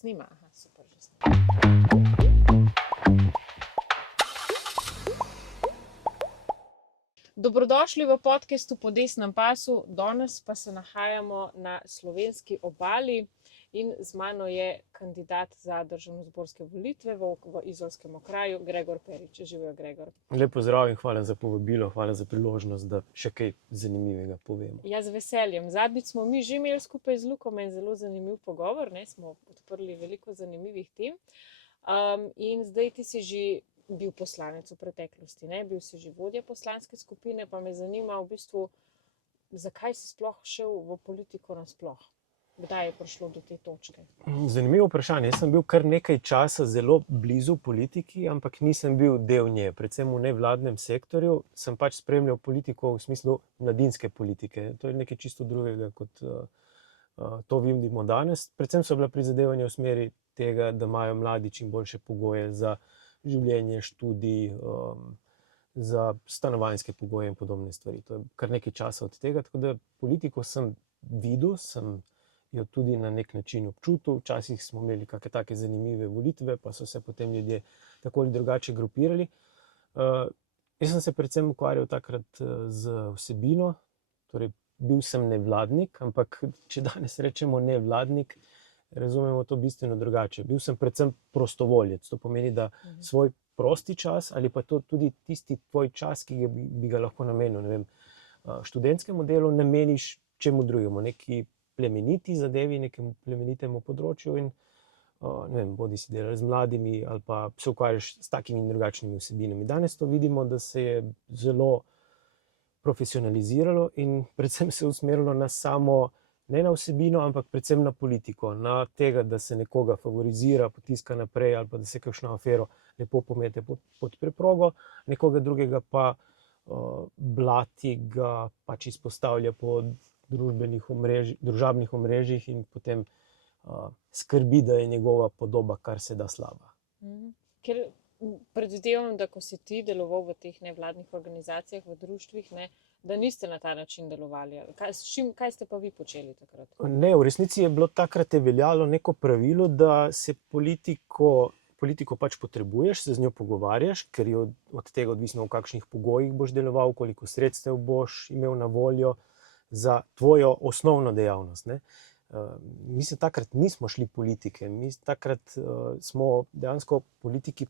snima. Aha, super, že snima. Dobrodošli v podcastu Po desnem pasu. Danes pa se nahajamo na slovenski obali in z mano je kandidat za državnozborske volitve v izolskem okraju, Gregor Perič. Živijo, Gregor. Lep pozdrav in hvala za povabilo, hvala za priložnost, da še kaj zanimivega povemo. Ja, z veseljem. Zadnjič smo mi že imeli skupaj z Lukom en zelo zanimiv pogovor, ne? Smo odprli veliko zanimivih tem. In zdaj ti si že bil poslanec v preteklosti, ne? Bil si že vodja poslanske skupine, pa me zanima v bistvu, zakaj si sploh šel v politiko nasploh? Kdaj je prišlo do te točke? Zanimivo vprašanje. Jaz sem bil kar nekaj časa zelo blizu politiki, ampak nisem bil del nje. Predvsem v nevladnem sektorju sem pač spremljal politiko v smislu mladinske politike. To je nekaj čisto drugega, kot to vidimo danes. Predvsem so bila prizadevanja v smeri tega, da imajo mladi čim boljše pogoje za življenje, študij, za stanovanjske pogoje in podobne stvari. To je kar nekaj časa od tega, tako da politiko sem videl, sem jo tudi na nek način občutil. Včasih smo imeli kakšne take zanimive volitve, pa so se potem ljudje tako ali drugače grupirali. Jaz sem se predvsem ukvarjal takrat z vsebino, torej bil sem nevladnik, ampak če danes rečemo nevladnik, razumemo to bistveno drugače. Bil sem predvsem prostovoljec, to pomeni, da svoj prosti čas ali pa to tudi tisti tvoj čas, ki bi ga lahko namenil, ne vem, študentskemu delu, nameniš čemu drugemu, neki plemeniti zadevi, nekemu plemenitemu področju in ne vem, bodi si delal z mladimi ali pa se ukvarjaš s takimi in drugačnimi vsebinami. Danes to vidimo, da se je zelo profesionaliziralo in predvsem se usmerilo na samo, ne na vsebino, ampak predvsem na politiko, na tega, da se nekoga favorizira, potiska naprej ali pa da se kakšno afero lepo pomete pod preprogo, nekoga drugega pa blati, ga pač izpostavlja po družabnih omrežjih in potem skrbi, da je njegova podoba kar se da slaba. Ker predvidevam, da ko si ti deloval v teh nevladnih organizacijah, v društvih, ne, da niste na ta način delovali. Kaj ste pa vi počeli takrat? Ne, v resnici je bilo takrat veljalo neko pravilo, da se politiko pač potrebuješ, se z njo pogovarjaš, ker je od tega odvisno, v kakšnih pogojih boš deloval, koliko sredstev boš imel na voljo za tvojo osnovno dejavnost, ne. Mi se takrat nismo šli politike, mi takrat smo dejansko politiki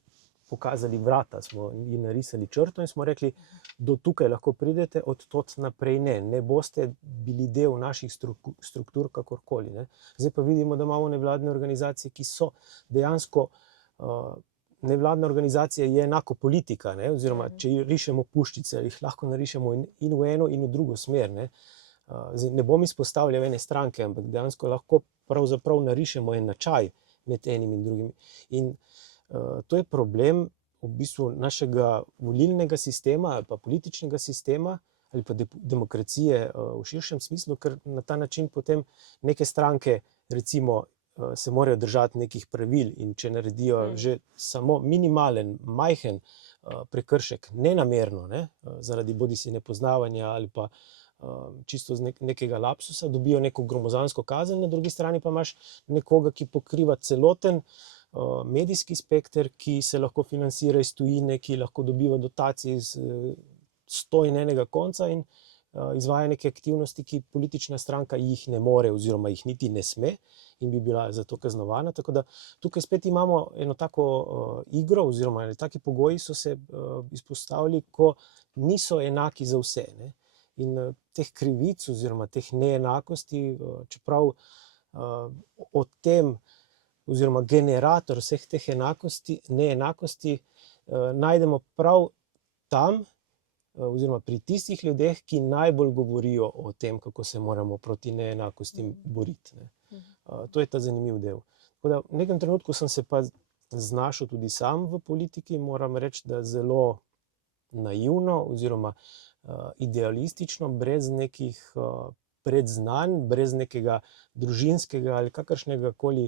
pokazali vrata, smo jim narisali črto in smo rekli, do tukaj lahko pridete, od tod naprej ne boste bili del naših struktur kakorkoli, ne. Zdaj pa vidimo, da imamo nevladne organizacije, ki so dejansko, nevladna organizacija je enako politika, ne, oziroma če rišemo puščice, jih lahko narišemo in v eno in v drugo smer, ne. Zdaj, ne bom izpostavljal ene stranke, ampak dejansko lahko pravzaprav narišemo en enačaj med enim in drugim. In to je problem v bistvu našega volilnega sistema ali pa političnega sistema ali pa demokracije v širšem smislu, ker na ta način potem neke stranke recimo se morajo držati nekih pravil in če naredijo že samo minimalen, majhen prekršek, nenamerno, ne, zaradi bodisi nepoznavanja ali pa čisto z nekega lapsusa, dobijo neko gromozansko kazen, na drugi strani pa imaš nekoga, ki pokriva celoten medijski spekter, ki se lahko financira iz tujine, ki lahko dobiva dotacije iz 101 konca in izvaja neke aktivnosti, ki politična stranka jih ne more oziroma jih niti ne sme in bi bila zato kaznovana. Tako da tukaj spet imamo eno tako igro oziroma taki pogoji so se izpostavili, ko niso enaki za vse, ne. In teh krivic oziroma teh neenakosti, čeprav o tem oziroma generator vseh teh neenakosti najdemo prav tam oziroma pri tistih ljudeh, ki najbolj govorijo o tem, kako se moramo proti neenakostim boriti, ne. To je ta zanimiv del. Tako da v nekem trenutku sem se pa znašel tudi sam v politiki, moram reči, da zelo naivno oziroma idealistično, brez nekih predznanj, brez nekega družinskega ali kakršnega koli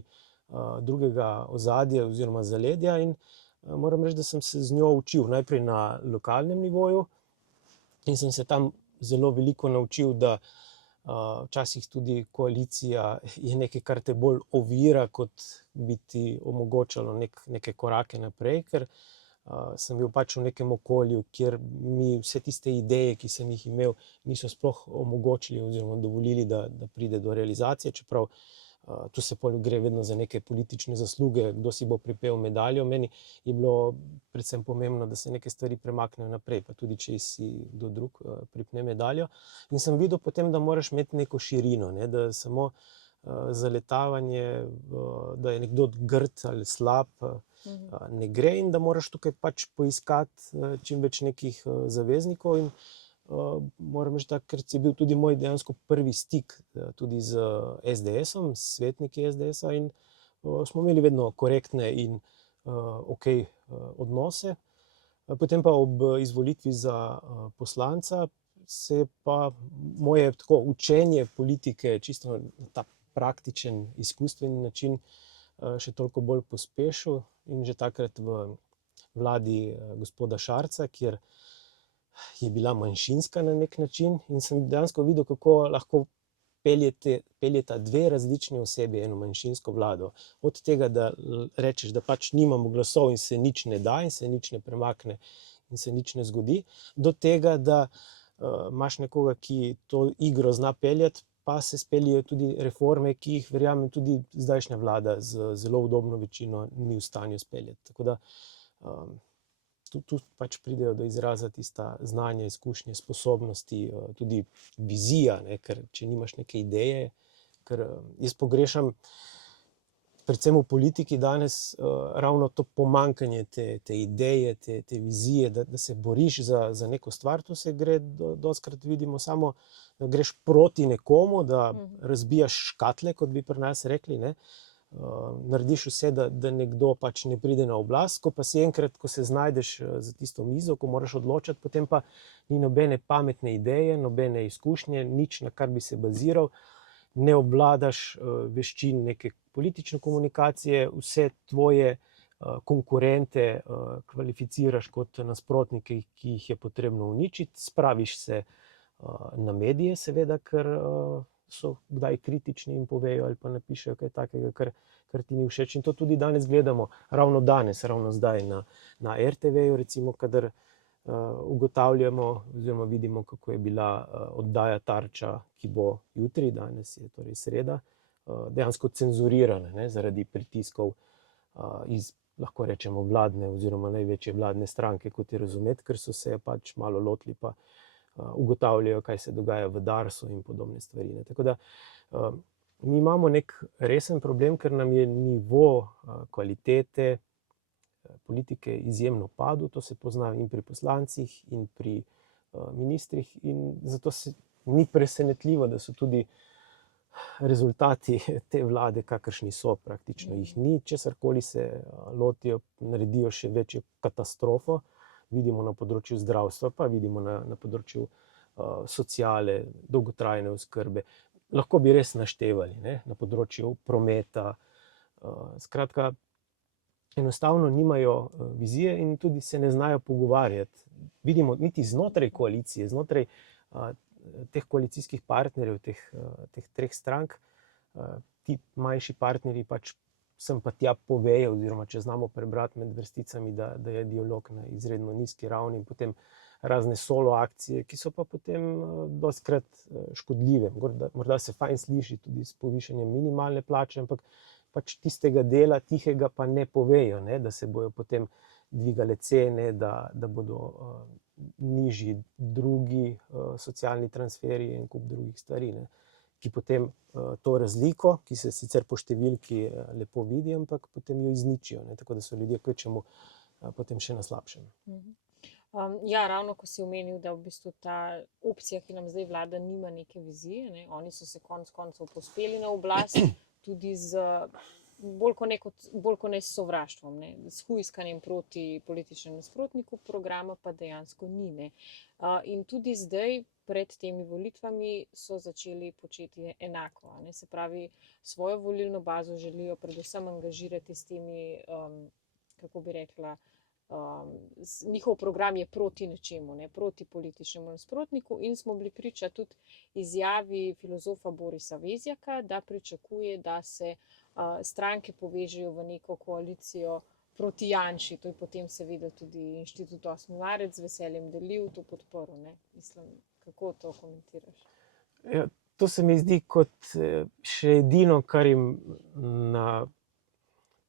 drugega ozadja oziroma zaledja in moram reči, da sem se z njo učil najprej na lokalnem nivoju in sem se tam zelo veliko naučil, da Včasih tudi koalicija je nekaj, kar te bolj ovira, kot bi ti omogočalo neke korake naprej, ker sem bil pač v nekem okolju, kjer mi vse tiste ideje, ki sem jih imel, niso sploh omogočili oziroma dovolili, da pride do realizacije, čeprav tu se pol gre vedno za neke politične zasluge, kdo si bo pripel medaljo. Meni je bilo predvsem pomembno, da se neke stvari premaknejo naprej, pa tudi če si kdo drug pripne medaljo. In sem videl potem, da moraš imeti neko širino, ne? Da samo zaletavanje, da je nekdo grd ali slab, ne gre, in da moraš tukaj pač poiskati čim več nekih zaveznikov. In moram reči, da ker je bil tudi moj dejansko prvi stik tudi z SDS-om, s svetniki SDS-a, in smo imeli vedno korektne in odnose. Potem pa ob izvolitvi za poslanca se je pa moje tako učenje politike čisto na ta praktičen, izkustveni način še toliko bolj pospešil, in že takrat v vladi gospoda Šarca, kjer je bila manjšinska na nek način, in sem dejansko videl, kako lahko peljeta dve različni osebi eno manjšinsko vlado. Od tega, da rečeš, da pač nimamo glasov in se nič ne da in se nič ne premakne in se nič ne zgodi, do tega, da imaš nekoga, ki to igro zna peljati, pa se speljejo tudi reforme, ki jih, verjamem, tudi zdajšnja vlada z zelo udobno večino ni v stanju speljati. Tako da tu pač pridejo do izraza tista znanja, izkušnje, sposobnosti, tudi vizija, ne? Ker če nimaš neke ideje, ker jaz pogrešam predvsem v politiki danes ravno to pomanjkanje te ideje, te vizije, da se boriš za neko stvar. Tu se gre, dostikrat vidimo, samo da greš proti nekomu, da razbijaš škatle, kot bi pri nas rekli, ne? Narediš vse, da nekdo pač ne pride na oblast, ko pa si enkrat, ko se znajdeš za tisto mizo, ko moraš odločati, potem pa ni nobene pametne ideje, nobene izkušnje, nič, na kar bi se baziral, ne obvladaš veščin neke politične komunikacije, vse tvoje konkurente kvalificiraš kot nasprotnike, ki jih je potrebno uničiti, spraviš se na medije, seveda, ker so kdaj kritični in povejo ali pa napišejo kaj takega, kar ti ni všeč. In to tudi danes gledamo, ravno danes, ravno zdaj na RTV-ju, recimo, kadar ugotavljamo oziroma vidimo, kako je bila oddaja Tarča, ki bo jutri, danes je torej sreda, dejansko cenzurirana, ne, zaradi pritiskov iz, lahko rečemo, vladne oziroma največje vladne stranke, kot je razumeti, ker so se pač malo lotili pa ugotavljajo, kaj se dogaja v Darsu in podobne stvari, ne. Tako da mi imamo nek resen problem, ker nam je nivo kvalitete politike izjemno padel. To se pozna in pri poslancih in pri ministrih, in zato se ni presenetljivo, da so tudi rezultati te vlade, kakršni so. Praktično jih ni, česarkoli se lotijo, naredijo še večjo katastrofo. Vidimo na področju zdravstva, pa vidimo na področju sociale, dolgotrajne oskrbe. Lahko bi res naštevali, ne? Na področju prometa. Skratka, enostavno nimajo vizije in tudi se ne znajo pogovarjati. Vidimo niti znotraj koalicije, znotraj teh koalicijskih partnerjev, teh treh strank, ti manjši partnerji pač sem pa tja povejo, oziroma če znamo prebrati med vrsticami, da je dialog na izredno nizki ravni, in potem razne solo akcije, ki so pa potem dostikrat škodljive. Morda se fajn sliši tudi s povišanjem minimalne plače, ampak pač tistega dela tihega pa ne povejo, ne? Da se bojo potem dvigale cene, da bodo nižji drugi socialni transferji in kup drugih stvari, ne? Ki potem to razliko, ki se sicer po številki lepo vidi, ampak potem jo izničijo, ne? Tako da so ljudje kvečjemu potem še na slabšem. Ja, ravno ko si omenil, da v bistvu ta opcija, ki nam zdaj vlada, nima neke vizije, ne? Oni so se konec koncev povzpeli na oblast tudi z bolj kot ne s sovraštvom, ne? S hujskanjem proti političnemu nasprotniku, programa pa dejansko ni, ne? In tudi zdaj, pred temi volitvami, so začeli početi enako, ne? Se pravi, svojo volilno bazo želijo predvsem angažirati s temi, kako bi rekla, njihov program je proti nečemu, ne, proti političnemu nasprotniku in smo bili priča tudi izjavi filozofa Borisa Vezjaka, da pričakuje, da se stranke povežejo v neko koalicijo proti Janši. To je potem seveda tudi Inštitut 8. marec z veseljem delil, to podporo, ne. Mislim, kako to komentiraš? Ja, to se mi zdi kot še edino, kar jim na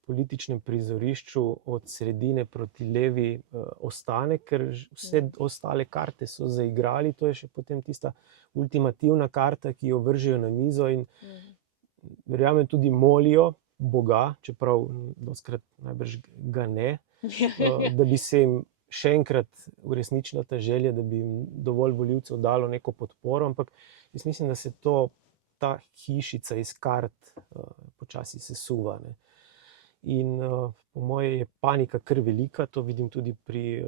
političnem prizorišču od sredine proti levi ostane, ker vse ostale karte so zaigrali, to je še potem tista ultimativna karta, ki jo vržejo na mizo in verjamem tudi molijo Boga, čeprav dostikrat najbrž ga ne, da bi se jim še enkrat uresničila ta želja, da bi jim dovolj volivcev dalo neko podporo, ampak jaz mislim, da se ta hišica iz kart počasi sesuva, ne. In po moje je panika kar velika, to vidim tudi pri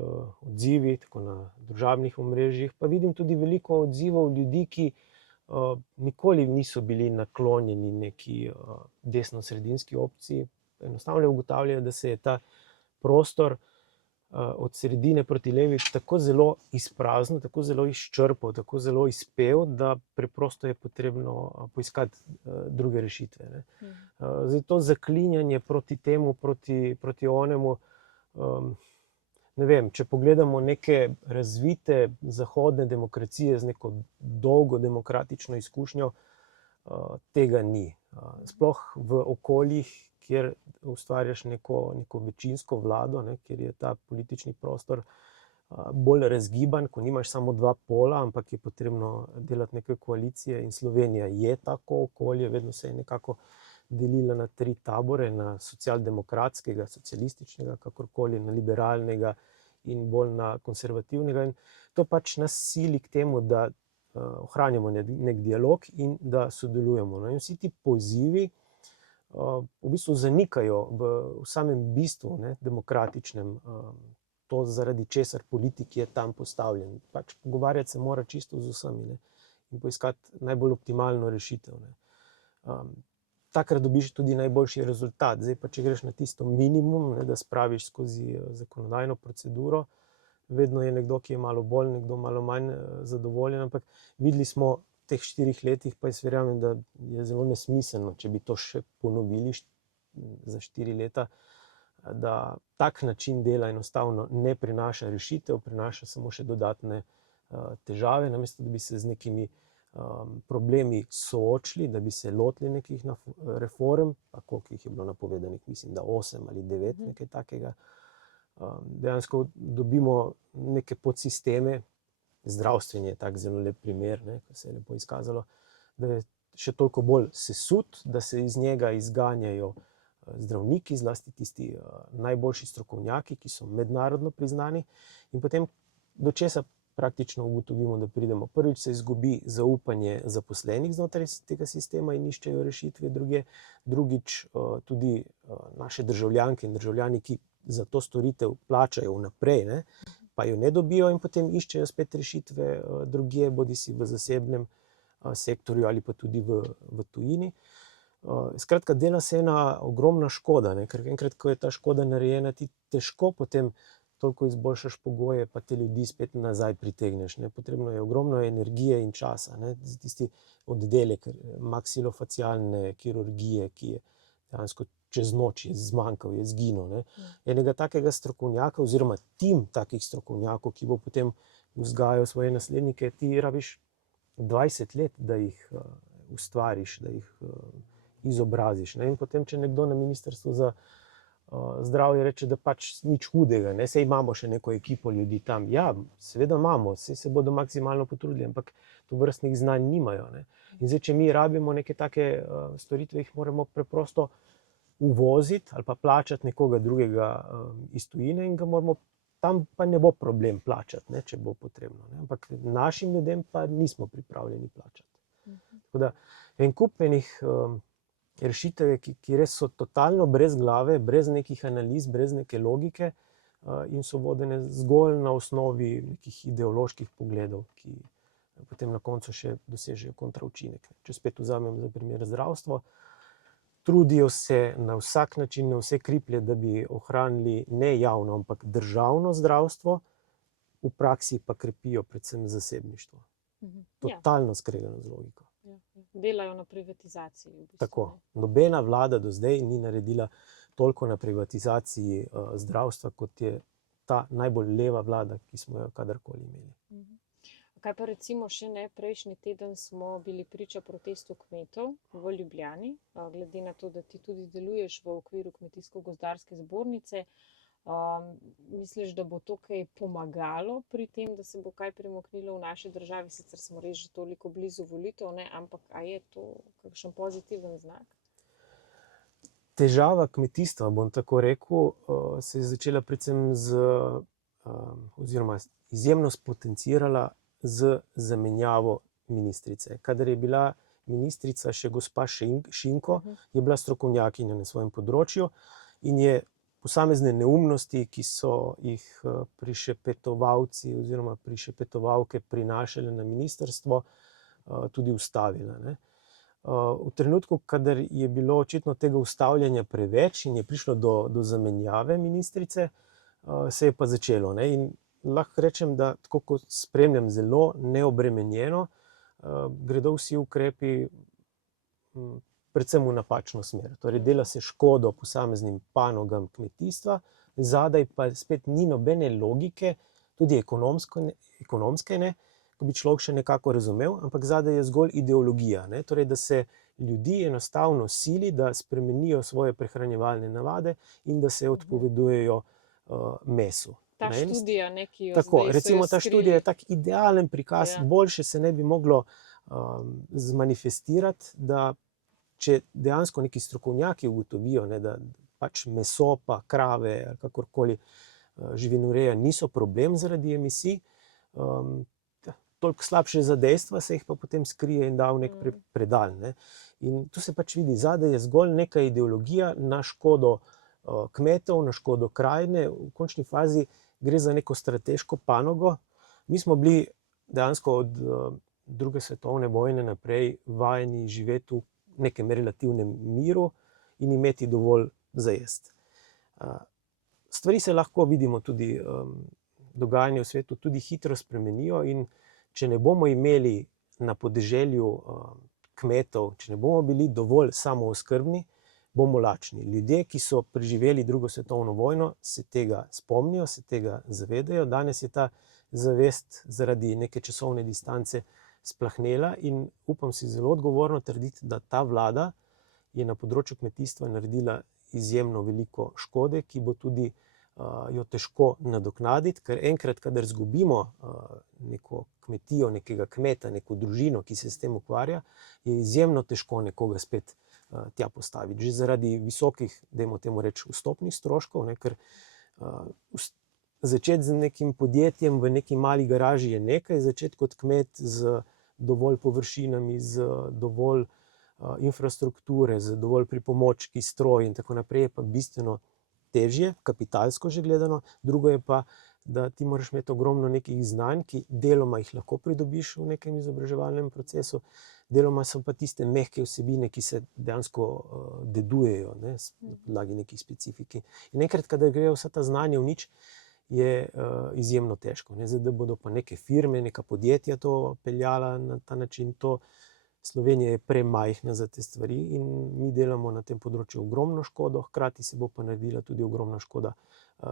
odzivih, tako na družabnih omrežjih, pa vidim tudi veliko odzivov ljudi, ki nikoli niso bili naklonjeni neki desno-sredinski opciji. Enostavno ugotavljajo, da se je ta prostor od sredine proti levi tako zelo izpraznil, tako zelo izčrpal, tako zelo izpel, da preprosto je potrebno poiskati druge rešitve, ne. Zdaj to zaklinjanje proti temu, proti onemu, ne vem, če pogledamo neke razvite zahodne demokracije z neko dolgo demokratično izkušnjo, tega ni. Sploh v okoljih, kjer ustvarjaš neko večinsko vlado, ne, kjer je ta politični prostor bolj razgiban, ko nimaš samo dva pola, ampak je potrebno delati neke koalicije in Slovenija je tako okolje, vedno se je nekako delila na 3 tabore, na socialdemokratskega, socialističnega, kakorkoli, na liberalnega in bolj na konservativnega. In to pač nas sili k temu, da ohranjamo nek dialog in da sodelujemo. No, in vsi ti pozivi v bistvu zanikajo v samem bistvu, ne, demokratičnem, to zaradi česar politik je tam postavljen. Pač pogovarjati se mora čisto z vsemi, ne, in poiskati najbolj optimalno rešitev, ne. Takrat dobiš tudi najboljši rezultat. Zdaj pa, če greš na tisto minimum, ne, da spraviš skozi zakonodajno proceduro, vedno je nekdo, ki je malo bolj, nekdo malo manj zadovoljen, ampak videli smo v teh 4 letih, pa jaz verjamem, da je zelo nesmiselno, če bi to še ponovili za 4 leta, da tak način dela enostavno ne prinaša rešitev, prinaša samo še dodatne težave, namesto da bi se z nekimi problemi soočili, da bi se lotili nekih reform, pa koliko jih je bilo napovedanih, mislim, da 8 ali 9, nekaj takega. Dejansko dobimo neke podsisteme, zdravstveni je tak zelo lep primer, ne, ko se je lepo izkazalo, da je še toliko bolj sesut, da se iz njega izganjajo zdravniki, zlasti tisti najboljši strokovnjaki, ki so mednarodno priznani, in potem do česa praktično ugotovimo, da pridemo. Prvič se izgubi zaupanje zaposlenih znotraj tega sistema in iščejo rešitve druge. Drugič tudi naše državljanke in državljani, ki za to storitev plačajo vnaprej, ne, pa jo ne dobijo in potem iščejo spet rešitve drugje, bodisi v zasebnem sektorju ali pa tudi v tujini. Skratka, dela se ena ogromna škoda, ne, ker enkrat, ko je ta škoda narejena, ti težko potem toliko izboljšaš pogoje, pa te ljudi spet nazaj pritegneš, ne. Potrebno je ogromno energije in časa, ne. Tisti oddelek maksilofacialne kirurgije, ki je dejansko čez noč je zmanjkal, je izginil, ne. Enega takega strokovnjaka oziroma tim takih strokovnjakov, ki bo potem vzgajal svoje naslednike, ti rabiš 20 let, da jih ustvariš, da jih izobraziš, ne. In potem, če nekdo na Ministrstvu za zdravje reče, da pač nič hudega, ne, saj imamo še neko ekipo ljudi tam. Ja, seveda imamo, saj se bodo maksimalno potrudili, ampak tovrstnih znanj nimajo, ne. In zdaj, če mi rabimo neke take storitve, jih moramo preprosto uvoziti ali pa plačati nekoga drugega iz tujine in ga moramo, tam pa ne bo problem plačati, ne, če bo potrebno, ne. Ampak našim ljudem pa nismo pripravljeni plačati. Tako da en kup enih rešitev, ki res so totalno brez glave, brez nekih analiz, brez neke logike in so vodene zgolj na osnovi nekih ideoloških pogledov, ki potem na koncu še dosežejo kontraučinek. Če spet vzamem za primer zdravstvo, trudijo se na vsak način, na vse kriplje, da bi ohranili ne javno, ampak državno zdravstvo, v praksi pa krepijo predvsem zasebništvo. Ja, Totalno skregano z logiko. delajo na privatizaciji. V bistvu, Tako. ne. Nobena vlada do zdaj ni naredila toliko na privatizaciji zdravstva, kot je ta najbolj leva vlada, ki smo jo kadarkoli imeli. Kaj pa recimo še ne, prejšnji teden smo bili priča protestu kmetov v Ljubljani, glede na to, da ti tudi deluješ v okviru Kmetijsko-gozdarske zbornice. Misliš, da bo to kaj pomagalo pri tem, da se bo kaj premaknilo v naši državi? Sicer smo res že toliko blizu volitev, ne, ampak a je to kakšen pozitiven znak? Težava kmetijstva, bom tako rekel, se je začela predvsem oziroma izjemno spotencirala z zamenjavo ministrice. Kadar je bila ministrica še gospa Šinko, je bila strokovnjakinja na svojem področju in je posamezne neumnosti, ki so jih prišepetovalci oziroma prišepetovalke prinašali na ministrstvo, tudi ustavila. Ne. V trenutku, kadar je bilo očitno tega ustavljanja preveč in je prišlo do zamenjave ministrice, se je pa začelo. Ne. In lahko rečem, da tako kot spremljam zelo neobremenjeno, gredo vsi ukrepi predvsem v napačno smer. Torej, dela se škodo posameznim panogam kmetijstva, zadaj pa spet ni nobene logike, tudi ekonomske ne, ko bi človek še nekako razumel, ampak zadaj je zgolj ideologija. Ne? Torej, da se ljudi enostavno sili, da spremenijo svoje prehranjevalne navade in da se odpovedujejo mesu. Ta študija, ne, ki jo Tako, zdaj recimo ta študija je tak idealen prikaz, Ja. boljše se ne bi moglo zmanifestirati, da če dejansko neki strokovnjaki ugotovijo, ne, da pač meso pa krave ali kakorkoli živinoreja niso problem zaradi emisij, toliko slabše za dejstva se jih pa potem skrije in da v nek predal. Ne. In tu se pač vidi, zadaj je zgolj neka ideologija na škodo kmetov, na škodo krajine, v končni fazi gre za neko strateško panogo. Mi smo bili dejansko od druge svetovne vojne naprej vajeni živeti v nekem relativnem miru in imeti dovolj za jesti. Stvari se lahko, vidimo tudi dogajanje v svetu, tudi hitro spremenijo in če ne bomo imeli na podeželju kmetov, če ne bomo bili dovolj samooskrbni, bomo lačni. Ljudje, ki so preživeli drugo svetovno vojno, se tega spomnijo, se tega zavedajo. Danes je ta zavest zaradi neke časovne distance splahnela in upam si zelo odgovorno trditi, da ta vlada je na področju kmetijstva naredila izjemno veliko škode, ki bo tudi jo težko nadoknaditi, ker enkrat, kadar izgubimo neko kmetijo, nekega kmeta, neko družino, ki se s tem ukvarja, je izjemno težko nekoga spet tja postaviti. Že zaradi visokih, dajmo temu reči, vstopnih stroškov, ne, ker začeti z nekim podjetjem v neki mali garaži je nekaj, začeti kot kmet z dovolj površinami, z dovolj infrastrukture, z dovolj pripomočki, stroj in tako naprej, je pa bistveno težje, kapitalsko že gledano. Drugo je pa, da ti moraš imeti ogromno nekih znanj, ki deloma jih lahko pridobiš v nekem izobraževalnem procesu, deloma so pa tiste mehke vsebine, ki se dejansko dedujejo, ne, na podlagi nekih specifiki. In enkrat, kadar grejo vsa ta znanja v nič, je izjemno težko. Ne. Zdaj, da bodo pa neke firme, neka podjetja to peljala na ta način, Slovenija je premajhna za te stvari in mi delamo na tem področju ogromno škodo, hkrati se bo pa naredila tudi ogromna škoda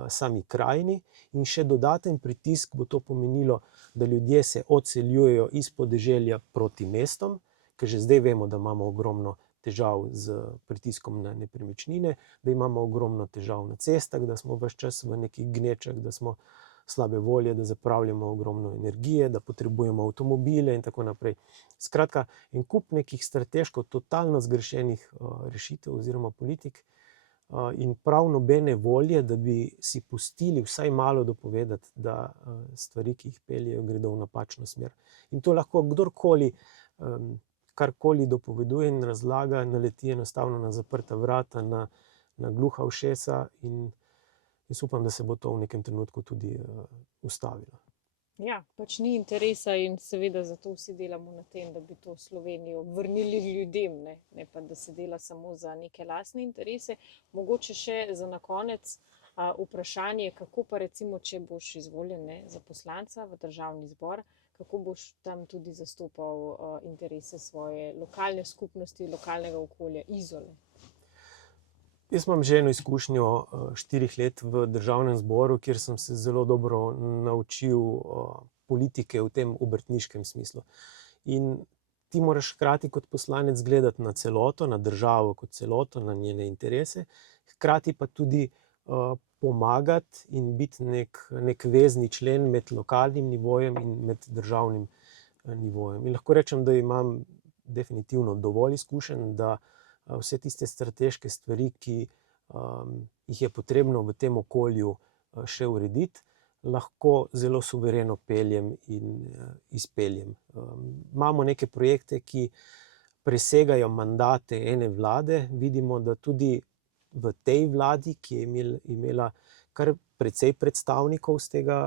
sami krajini in še dodaten pritisk bo to pomenilo, da ljudje se odseljujejo iz podeželja proti mestom, ker že zdaj vemo, da imamo ogromno težav z pritiskom na nepremičnine, da imamo ogromno težav na cestah, da smo ves čas v nekih gnečah, da smo slabe volje, da zapravljamo ogromno energije, da potrebujemo avtomobile in tako naprej. Skratka, en kup nekih strateško totalno zgrešenih rešitev oziroma politik in prav nobene volje, da bi si pustili vsaj malo dopovedati, da stvari, ki jih peljejo, gredo v napačno smer. In to lahko kdorkoli, karkoli dopoveduje in razlaga, naleti enostavno na zaprta vrata, na gluha ušesa in jaz upam, da se bo to v nekem trenutku tudi ustavilo. Ja, pač ni interesa in seveda zato vsi delamo na tem, da bi to Slovenijo vrnili ljudem, ne pa da se dela samo za neke lastne interese. Mogoče še za na konec vprašanje, kako pa recimo, če boš izvoljen za poslanca v državni zbor, kako boš tam tudi zastopal interese svoje lokalne skupnosti, lokalnega okolja, Izole? Jaz imam že eno izkušnjo 4 let v državnem zboru, kjer sem se zelo dobro naučil politike v tem obrtniškem smislu. In ti moraš hkrati kot poslanec gledati na celoto, na državo kot celoto, na njene interese, hkrati pa tudi pomagati in biti nek vezni člen med lokalnim nivojem in med državnim nivojem. In lahko rečem, da imam definitivno dovolj izkušenj, da vse tiste strateške stvari, ki jih je potrebno v tem okolju še urediti, lahko zelo suvereno peljem in izpeljem. Imamo neke projekte, ki presegajo mandate ene vlade. Vidimo, da tudi v tej vladi, ki je imela kar precej predstavnikov z tega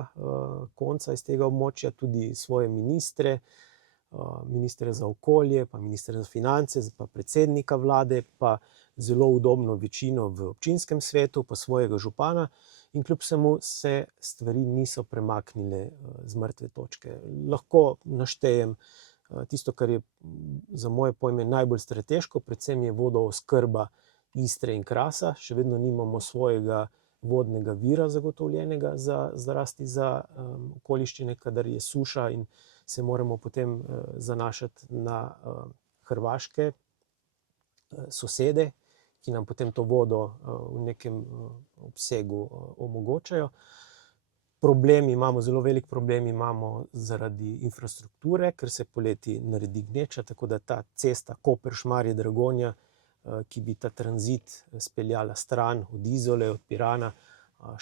konca, iz tega območja, tudi svoje ministre za okolje, pa ministre za finance, pa predsednika vlade, pa zelo udobno večino v občinskem svetu, pa svojega župana, in kljub vsemu se stvari niso premaknile z mrtve točke. Lahko naštejem tisto, kar je za moje pojme najbolj strateško, predvsem je vodooskrba Istre in Krasa. Še vedno nimamo svojega vodnega vira zagotovljenega zlasti za okoliščine, kadar je suša in se moramo potem zanašati na hrvaške sosede, ki nam potem to vodo v nekem obsegu omogočajo. Zelo velik problem imamo zaradi infrastrukture, ker se poleti naredi gneča, tako da ta cesta Koper-Šmarje-Dragonja, ki bi ta tranzit speljala stran od Izole, od Pirana,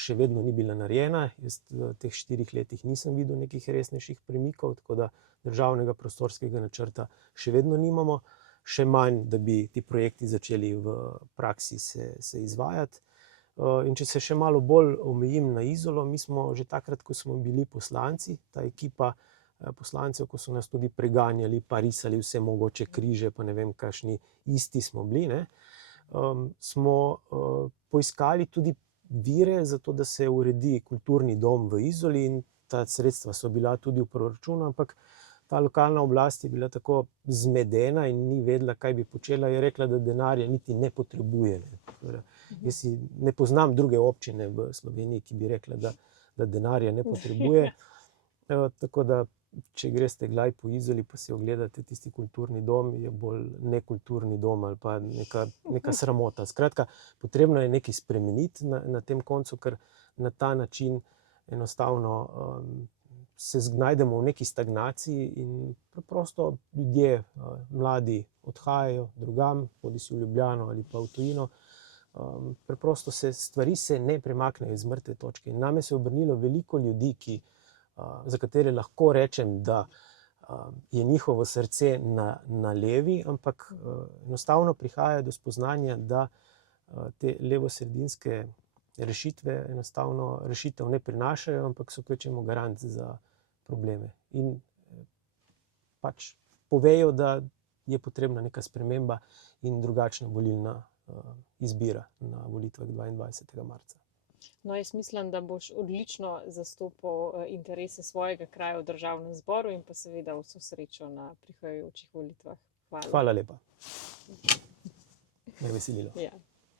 še vedno ni bila narejena. Jaz v teh 4 letih nisem videl nekih resnejših premikov, tako da državnega prostorskega načrta še vedno nimamo, še manj, da bi ti projekti začeli v praksi se izvajati. In če se še malo bolj omejim na Izolo, mi smo že takrat, ko smo bili poslanci, ta ekipa poslancev, ko so nas tudi preganjali, pa risali vse mogoče križe, pa ne vem, kakšni isti smo bili, smo poiskali tudi vire za to, da se uredi kulturni dom v Izoli, in ta sredstva so bila tudi v proračunu, ampak ta lokalna oblast je bila tako zmedena in ni vedela, kaj bi počela. Je rekla, da denarja niti ne potrebuje. Jaz ne poznam druge občine v Sloveniji, ki bi rekla, da denarja ne potrebuje. Tako da, če greste kdaj po Izoli, pa si ogledate tisti kulturni dom, je bolj nekulturni dom ali pa neka sramota. Skratka, potrebno je nekaj spremeniti na tem koncu, ker na ta način enostavno se znajdemo v neki stagnaciji in preprosto ljudje, mladi, odhajajo drugam, bodisi v Ljubljano ali pa v tujino. Preprosto stvari se ne premaknejo iz mrtve točke. In name se je obrnilo veliko ljudi, za katere lahko rečem, da je njihovo srce na levi, ampak enostavno prihajajo do spoznanja, da te levosredinske rešitve enostavno rešitev ne prinašajo, ampak so kvečjemu garant za probleme. In pač povejo, da je potrebna neka sprememba in drugačna volilna izbira na volitvah 22. marca. No, jaz mislim, da boš odlično zastopal interese svojega kraja v državnem zboru in pa seveda vso srečo na prihajajočih volitvah. Hvala. Hvala lepa. Me je veselilo. Ja.